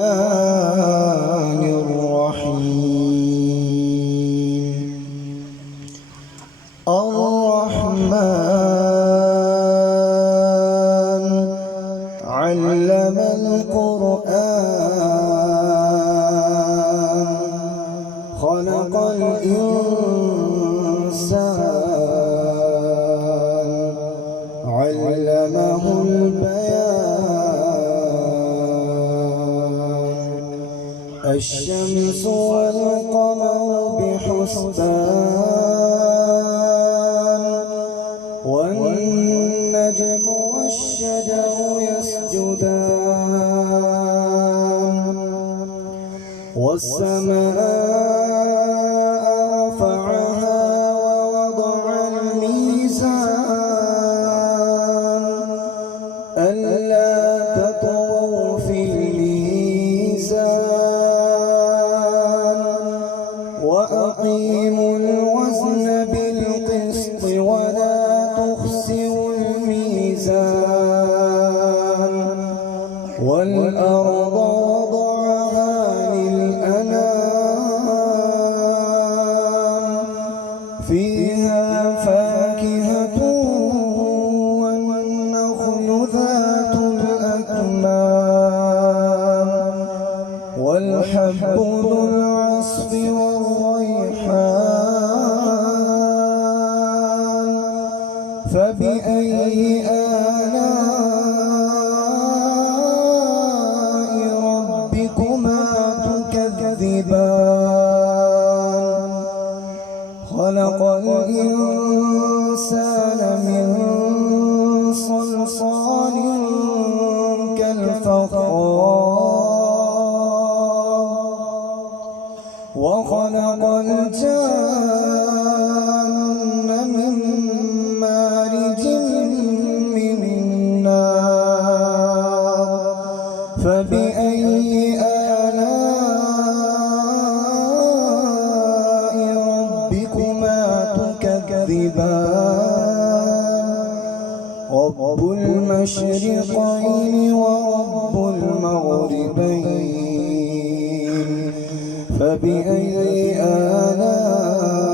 الرحمن الرحيم. الرحمن علم القرآن خلق الإنسان علمه الشمس والقمر بحسبان والنجم والشجر يسجدان والسماء رفعها ووضع الميزان ألا تطغوا في الميزان وأقيموا الوزن بالقسط ولا تخسروا الميزان والأرض وضعها للأنام فيها فاكهة والنخل ذات الأكمام والحب ذو العصف والريحان فبأي آلاء ربكما تكذبان خلق الإنسان من صلصال كالفخار وخلق الجن من مارج من نار فبأي آلاء ربكما تكذبان رب المشرقين ورب المغربين فبأي آلاء